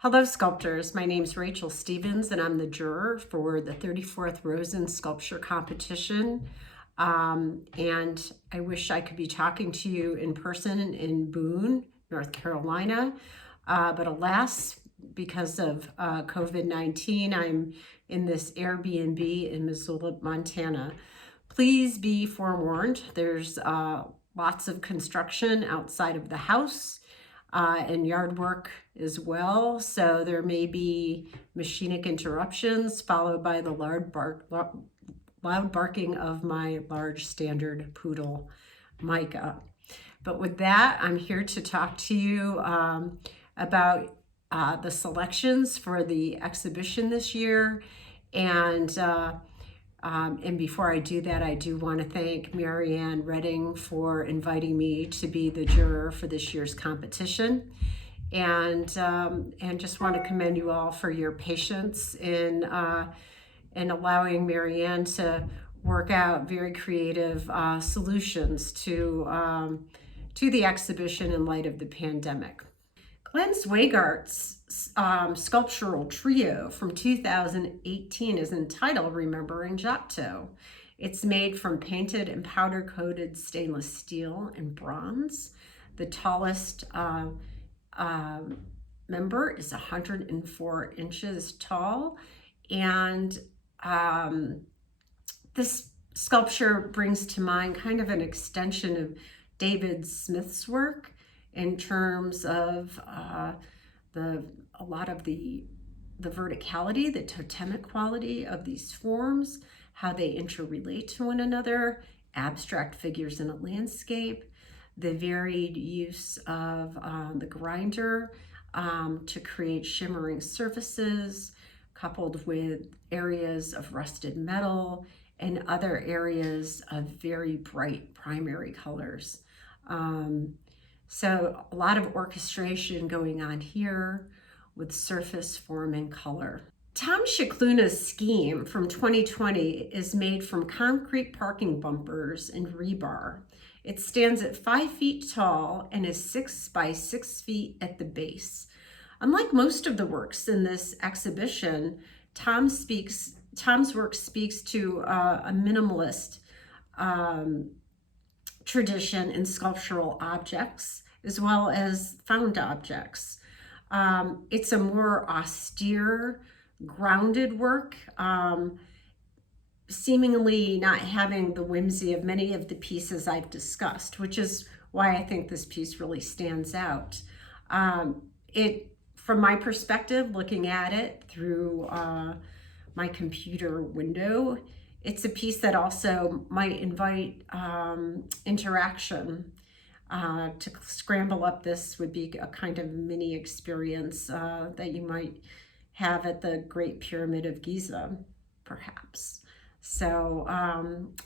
Hello sculptors, my name is Rachel Stevens and I'm the juror for the 34th Rosen Sculpture Competition. And I wish I could be talking to you in person in Boone, North Carolina. But alas, because of COVID-19, I'm in this Airbnb in Missoula, Montana. Please be forewarned, there's lots of construction outside of the house. And yard work as well. So there may be machinic interruptions followed by the loud barking of my large standard poodle, Micah. But with that, I'm here to talk to you about the selections for the exhibition this year. And before I do that, I do want to thank Marianne Redding for inviting me to be the juror for this year's competition. And just want to commend you all for your patience in allowing Marianne to work out very creative solutions to the exhibition in light of the pandemic. Glenn Swaggart's sculptural trio from 2018 is entitled Remembering Jotaro. It's made from painted and powder-coated stainless steel and bronze. The tallest member is 104 inches tall, and this sculpture brings to mind kind of an extension of David Smith's work in terms of a lot of the verticality, the totemic quality of these forms, how they interrelate to one another, abstract figures in a landscape, the varied use of the grinder to create shimmering surfaces, coupled with areas of rusted metal and other areas of very bright primary colors. So a lot of orchestration going on here with surface, form, and color. Tom Chicluna's scheme from 2020 is made from concrete parking bumpers and rebar. It stands at 5 feet tall and is 6 by 6 feet at the base. Unlike most of the works in this exhibition, Tom's work speaks to a minimalist tradition in sculptural objects, as well as found objects. It's a more austere, grounded work, seemingly not having the whimsy of many of the pieces I've discussed, which is why I think this piece really stands out. From my perspective, looking at it through my computer window, it's a piece that also might invite interaction. To scramble up this would be a kind of mini experience that you might have at the Great Pyramid of Giza, perhaps. So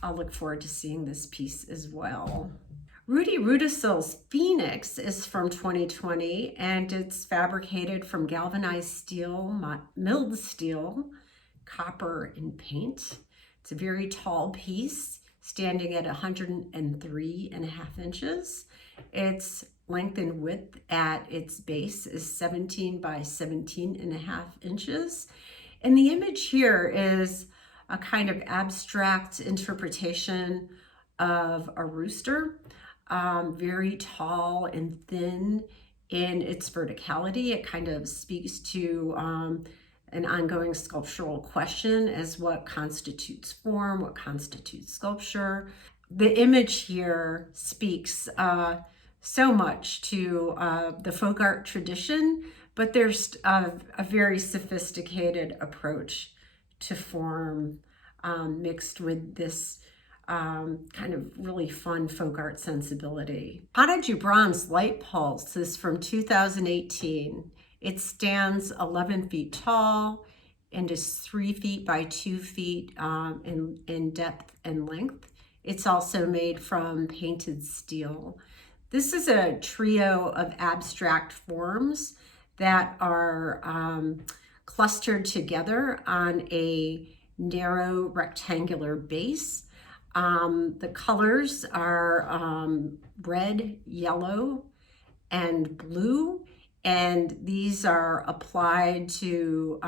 I'll look forward to seeing this piece as well. Rudy Rudisol's Phoenix is from 2020, and it's fabricated from galvanized steel, milled steel, copper, and paint. It's a very tall piece, standing at 103.5 inches. Its length and width at its base is 17 by 17.5 inches. And the image here is a kind of abstract interpretation of a rooster, very tall and thin in its verticality. It kind of speaks to an ongoing sculptural question as what constitutes form, what constitutes sculpture. The image here speaks so much to the folk art tradition, but there's a very sophisticated approach to form mixed with this kind of really fun folk art sensibility. Hannah Gibran's Light Pulse is from 2018. It stands 11 feet tall and is 3 feet by 2 feet in depth and length. It's also made from painted steel. This is a trio of abstract forms that are clustered together on a narrow rectangular base. The colors are red, yellow, and blue, and these are applied to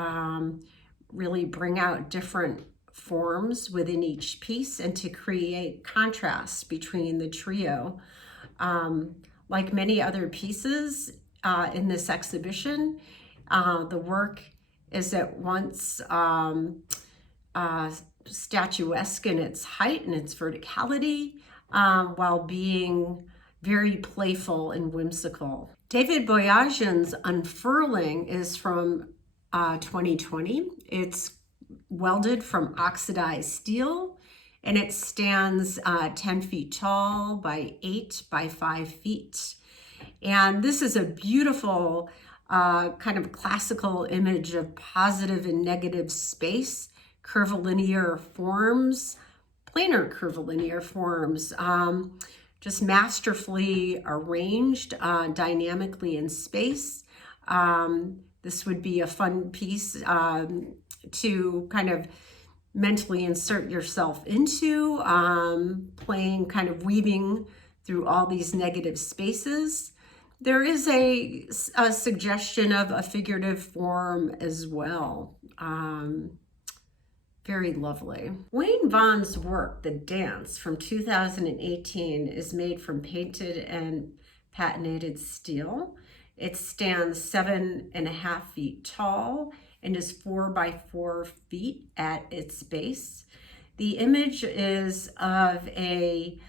really bring out different forms within each piece and to create contrast between the trio. Like many other pieces in this exhibition, the work is at once statuesque in its height and its verticality, while being very playful and whimsical. David Boyajian's Unfurling is from 2020. It's welded from oxidized steel, and it stands 10 feet tall by 8 by 5 feet. And this is a beautiful kind of classical image of positive and negative space, curvilinear forms, planar curvilinear forms, just masterfully arranged dynamically in space. This would be a fun piece to kind of mentally insert yourself into, playing, kind of weaving through all these negative spaces. There is a suggestion of a figurative form as well. Very lovely. Wayne Vaughn's work, The Dance, from 2018, is made from painted and patinated steel. It stands 7.5 feet tall and is 4 by 4 feet at its base. The image is of a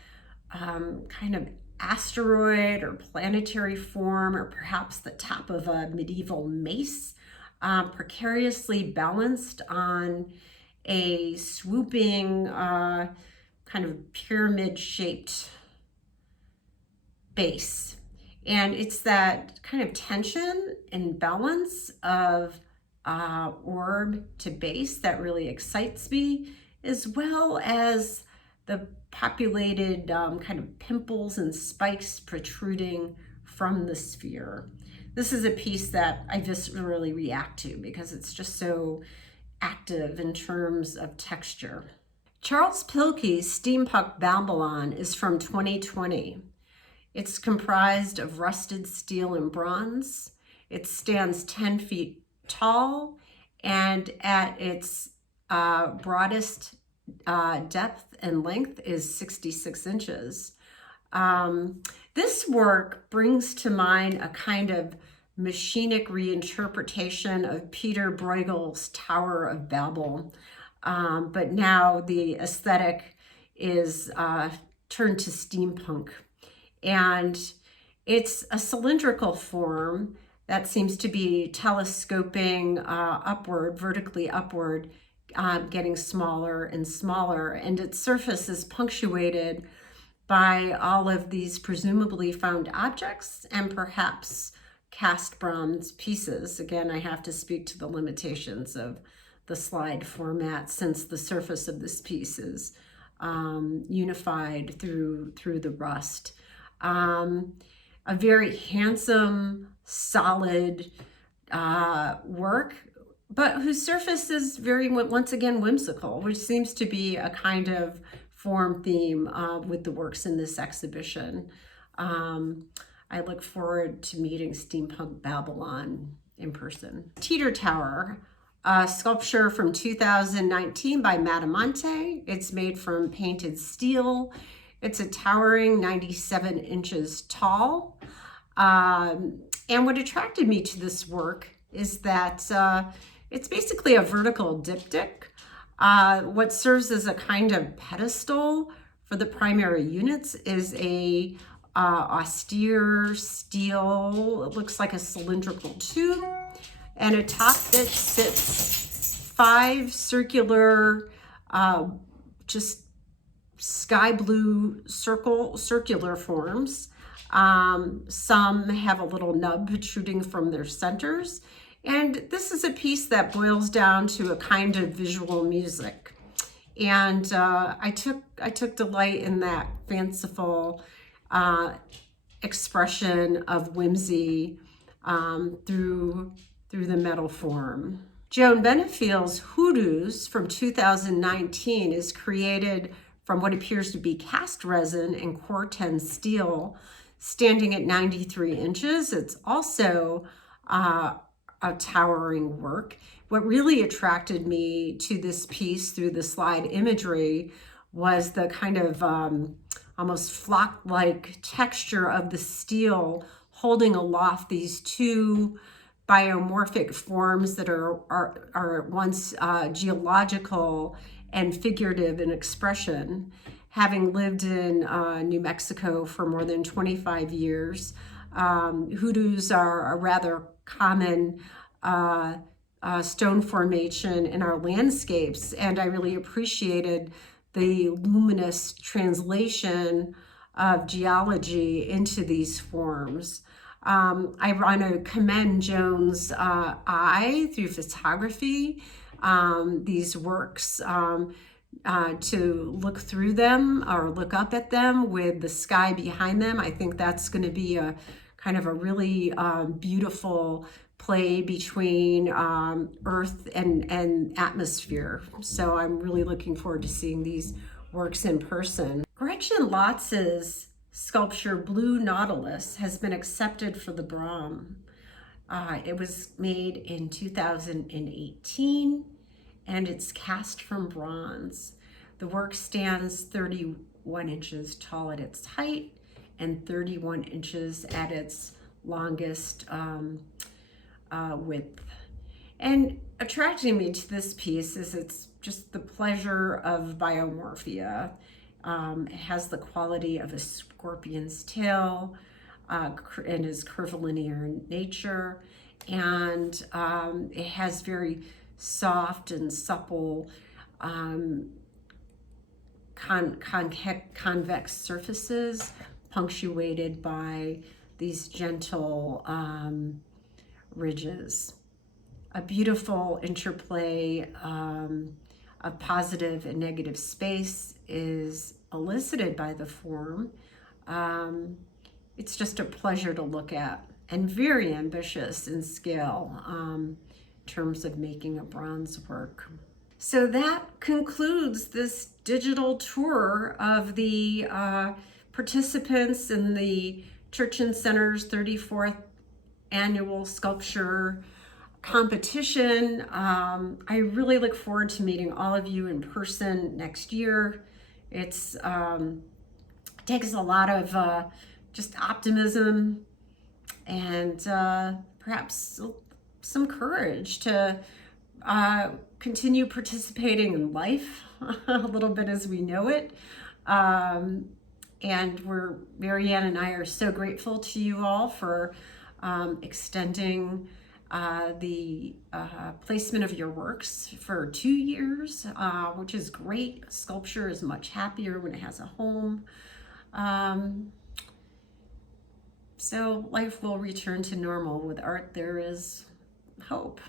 kind of asteroid or planetary form, or perhaps the top of a medieval mace, precariously balanced on a swooping kind of pyramid-shaped base. And it's that kind of tension and balance of orb to base that really excites me, as well as the populated kind of pimples and spikes protruding from the sphere. This is a piece that I viscerally react to because it's just so active in terms of texture. Charles Pilkey's Steampunk Babylon is from 2020. It's comprised of rusted steel and bronze. It stands 10 feet tall, and at its broadest depth and length is 66 inches. This work brings to mind a kind of machinic reinterpretation of Peter Bruegel's Tower of Babel, but now the aesthetic is turned to steampunk. And it's a cylindrical form that seems to be telescoping upward, vertically upward, getting smaller and smaller. And its surface is punctuated by all of these presumably found objects and perhaps cast bronze pieces. Again, I have to speak to the limitations of the slide format, since the surface of this piece is unified through the rust. A very handsome, solid work, but whose surface is very, once again, whimsical, which seems to be a kind of form theme with the works in this exhibition. I look forward to meeting Steampunk Babylon in person. Teeter Tower, a sculpture from 2019 by Matamonte. It's made from painted steel. It's a towering 97 inches tall. And what attracted me to this work is that it's basically a vertical diptych. What serves as a kind of pedestal for the primary units is a austere steel, it looks like a cylindrical tube, and atop it sits 5 circular, just sky blue circular forms. Some have a little nub protruding from their centers, And this is a piece that boils down to a kind of visual music. And I took delight in that fanciful expression of whimsy through the metal form. Joan Benefield's Hoodoos from 2019 is created from what appears to be cast resin and Corten steel, standing at 93 inches. It's also a towering work. What really attracted me to this piece through the slide imagery was the kind of almost flock-like texture of the steel holding aloft these two biomorphic forms that are at once geological and figurative in expression. Having lived in New Mexico for more than 25 years, hoodoos are a rather common stone formation in our landscapes, and I really appreciated the luminous translation of geology into these forms. I want to commend Joan's eye through photography, these works, to look through them or look up at them with the sky behind them. I think that's going to be a kind of a really beautiful play between earth and atmosphere. So I'm really looking forward to seeing these works in person. Gerhard Lotz's sculpture Blue Nautilus has been accepted for the Brom. It was made in 2018 and it's cast from bronze. The work stands 31 inches tall at its height and 31 inches at its longest width. And attracting me to this piece is it's just the pleasure of biomorphia. It has the quality of a scorpion's tail and is curvilinear in nature. And it has very soft and supple convex surfaces punctuated by these gentle ridges. A beautiful interplay of positive and negative space is elicited by the form. It's just a pleasure to look at and very ambitious in scale in terms of making a bronze work. So that concludes this digital tour of the participants in the Turchin Center's 34th annual sculpture competition. I really look forward to meeting all of you in person next year. It takes a lot of just optimism and perhaps some courage to continue participating in life a little bit as we know it. And Marianne and I are so grateful to you all for extending the placement of your works for 2 years, which is great. Sculpture is much happier when it has a home. So life will return to normal. With art, there is hope.